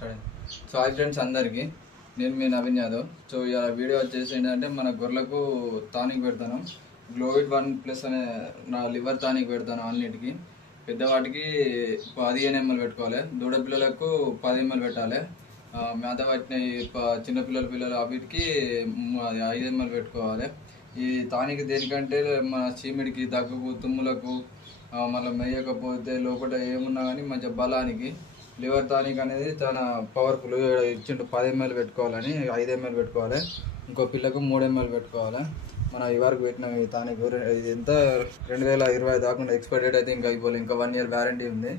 సరే. So hi friends అందరికీ, నేను మీ నవీన్ యాదవ్. సో ఇలా వీడియో వచ్చేసి ఏంటంటే మన గొర్రెలకు టానిక్ పెడతాను. గ్లోవిడ్ 1+ అనే నా లివర్ టానిక్ పెడతాను. అన్నిటికీ పెద్దవాటికి 15 ml పెట్టుకోవాలి, దూడ పిల్లలకు 10 ml పెట్టాలి, మేత పట్టిన చిన్నపిల్లలు వీటికి 5 ml పెట్టుకోవాలి. ఈ టానిక్ దేనికంటే మన చీమిడికి, దగ్గుకు, తుమ్ములకు, మళ్ళీ మేయకపోతే లోపల ఏమున్నా కానీ మంచి బలానికి లివర్ టానిక్ అనేది చాలా పవర్ఫుల్. ఇచ్చిండు 10 ml పెట్టుకోవాలని, 5 ml పెట్టుకోవాలి, ఇంకో పిల్లకు 3 ml పెట్టుకోవాలి. మన ఈ వరకు పెట్టిన ఈ టానిక్ ఇది ఎంత 2020 దాకా ఎక్స్పైరీ డేట్ అయితే ఇంకా అయిపోలేదు, ఇంకా 1 year వ్యారంటీ ఉంది.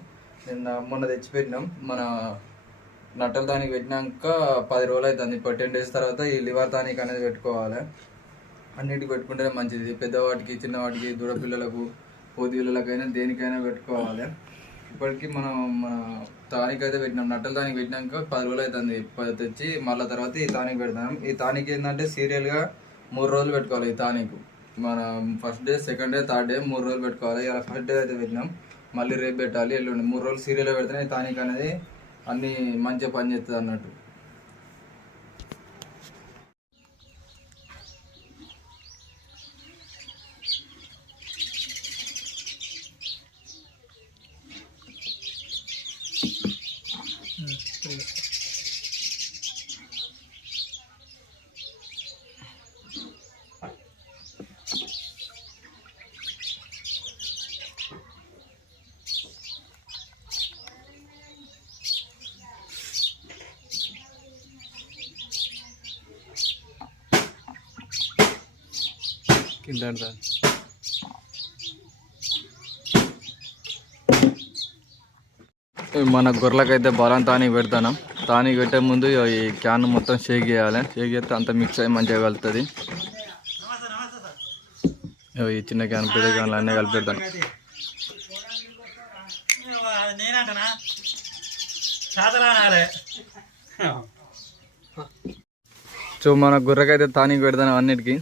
నిన్న మొన్న తెచ్చిపెట్టినాం. మన నట్టల టానిక్ పెట్టినాక 10 రోజులు అవుతుంది. ఇప్పుడు 10 days తర్వాత ఈ లివర్ టానిక్ అనేది పెట్టుకోవాలి. అన్నిటికి పెట్టుకుంటేనే మంచిది. పెద్దవాటికి, చిన్నవాటికి, దూడ పిల్లలకు, పోతి పిల్లలకైనా దేనికైనా పెట్టుకోవాలి. ఇప్పటికీ మన టానిక్ అయితే పెట్టినాం. నట్టల టానిక్ పెట్టినాక 10 రోజులు అవుతుంది తెచ్చి, మళ్ళీ తర్వాత ఈ టానిక్ పెడతాం. ఈ టానిక్ ఏంటంటే సీరియల్గా 3 రోజులు పెట్టుకోవాలి. ఈ టానిక్ మన first day, second day, third day 3 రోజులు పెట్టుకోవాలి. ఇలా ఫస్ట్ డే అయితే పెట్టినాం, మళ్ళీ రేపు పెట్టాలి, ఎల్లుండి 3 రోజులు సీరియల్గా పెడితేనే ఈ టానిక్ అనేది అన్నీ మంచిగా పనిచేస్తుంది అన్నట్టు. మన గొర్రెలకైతే బలం టానిక్ పెడతాను. టానిక్ పెట్టే ముందు ఈ క్యాన్ మొత్తం షేక్ చేయాలి. షేక్ చేస్తే అంత మిక్స్ అయ్యి మంచిగా కలుగుతుంది. ఈ చిన్న క్యాన్, పెద్ద క్యాన్లు అన్నీ కలిపి పెడతాను. సో మన గొర్రెకైతే టానిక్ పెడతాను అన్నిటికీ.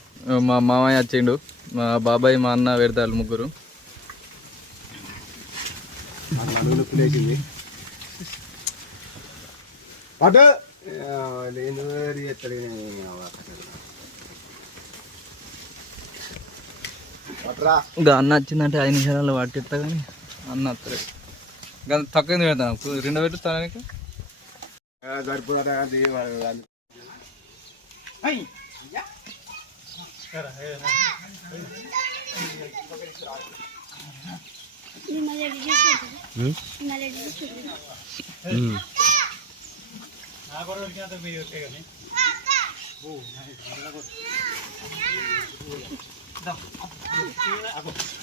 మా మామయ్య వచ్చిండు, మా బాబాయ్, మా అన్న పెడతారు, ముగ్గురు. ఇంకా అన్న వచ్చిందంటే 5 నిమిషాలలో పట్టిస్తా, కానీ అన్న వస్తలేదు. ఇంకా తక్కువ పెడతాను, 2 పెట్టుతానికి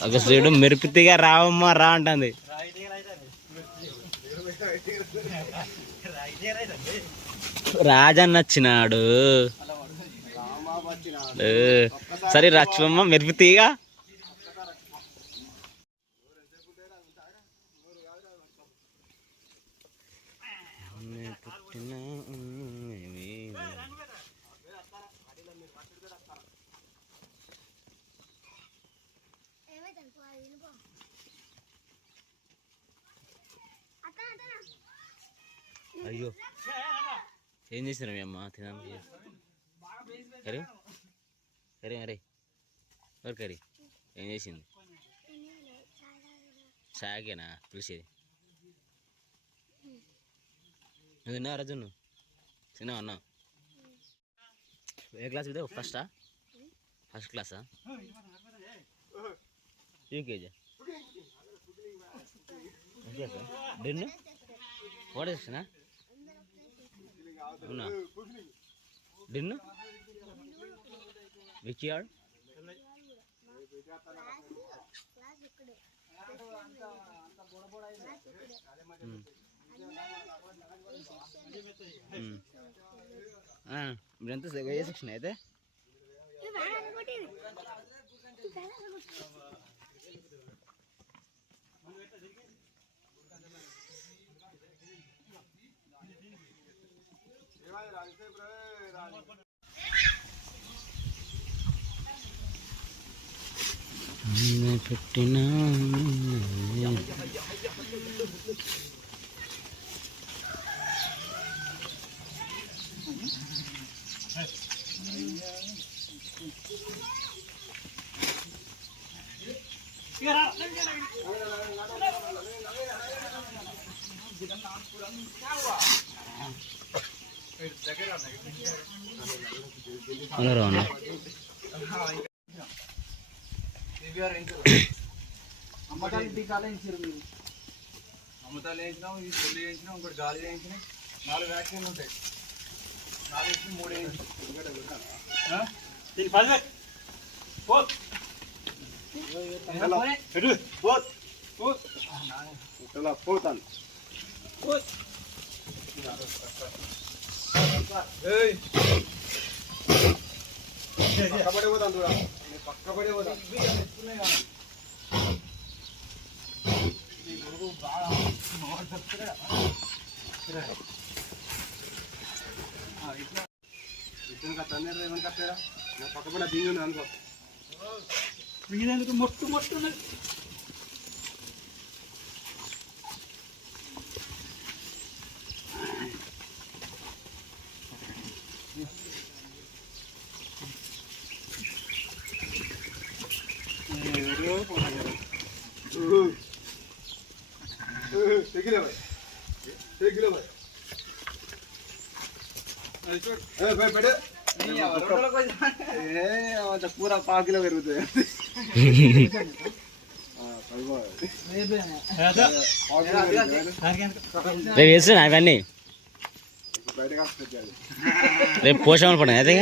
అగస్టుడు మెరుపుతిగా రావమ్మా రా అంటుంది. రాజన్న వచ్చినాడు. సరే రచ్చమ్మ మెరుపుతీగా. అయ్యో ఏం చేసినా మీ అమ్మ? తినాలి కరీ కరీ అరే ఎవరు కరీ ఏం చేసింది? సాగేనా పిలిచేది? నువ్వు తిన్నావు రాజు? నువ్వు తిన్నావు అన్నా? ఏ క్లాస్ ఇదే? ఫస్ట్ క్లాసా? యూకేజా? డిన్ను వాట్ చేసినా? అవునా? డిన్ను విక్కీ ఆడు మీరంతా ఏ సెక్షన్ అయితే? పెట్టిన అమ్మకాలు టీకాలు వేయించారు మీరు. అమ్మతాలు వేయించినాం, ఈ పొల్లి వేయించినాం, ఇంకోటి గాలి వేయించినాం. 4 వ్యాక్సిన్లు ఉంటాయి. 4 వేసి 3 వేయించాం. పోతాను. పక్కబడే పోతాను చూడ, పక్కబడే పోతాను. పక్కబడే బింగు అనుకో బింగినందుకు మొట్టు మొట్టు पूरा 5 किलो పెరుగుతుంది. రేపు వేస్తున్నా అవన్నీ రేపు పోషామని పడినాయి అదే.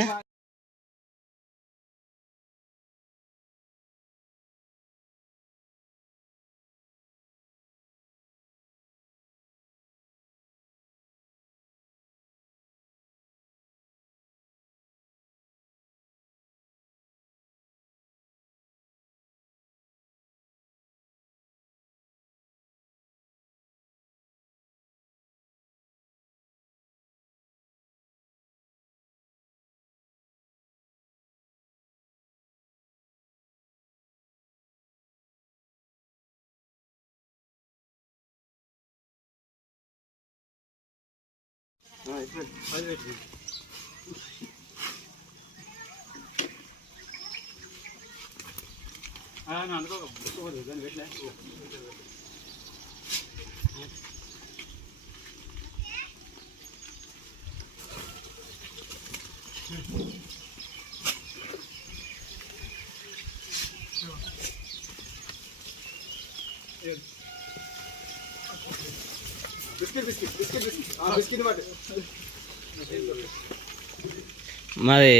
మాది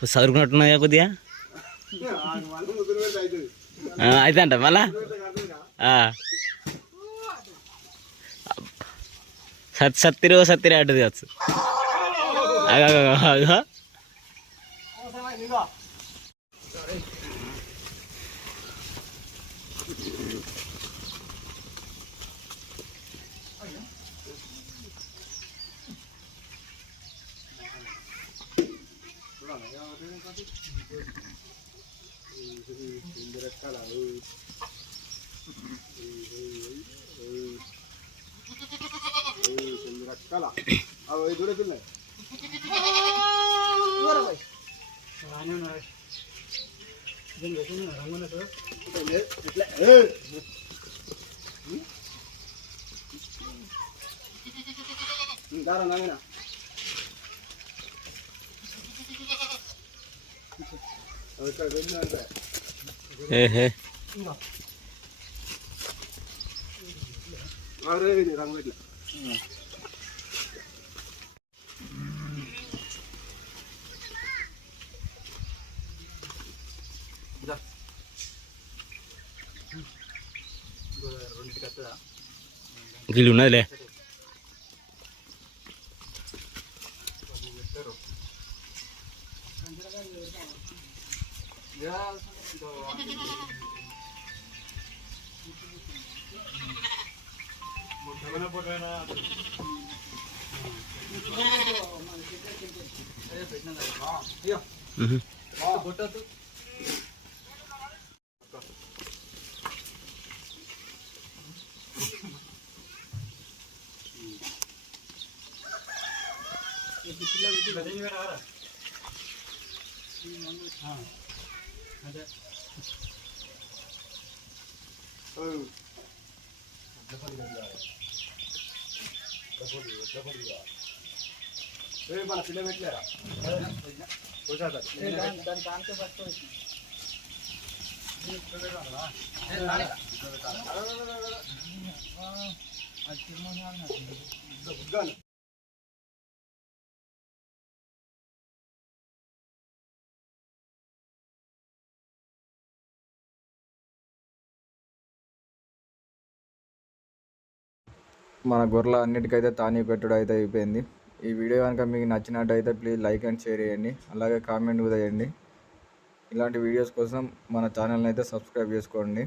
చదువుకున్నట్టున్నది కొద్దిగా అయితే అంట మళ్ళా సత్తిరు అంటది కావచ్చు. గిల్లు ఉన్నదిలే. మన పిల్ల పెట్టలేరా మన గొర్రెల అన్నిటికైతే తాని పెట్టుడు అయితే అయిపోయింది. ఈ వీడియో కనుక మీకు నచ్చినట్టయితే ప్లీజ్ లైక్ అండ్ షేర్ చేయండి, అలాగే కామెంట్ కూడా చేయండి. ఇలాంటి వీడియోస్ కోసం మన ఛానల్ని అయితే సబ్స్క్రైబ్ చేసుకోండి.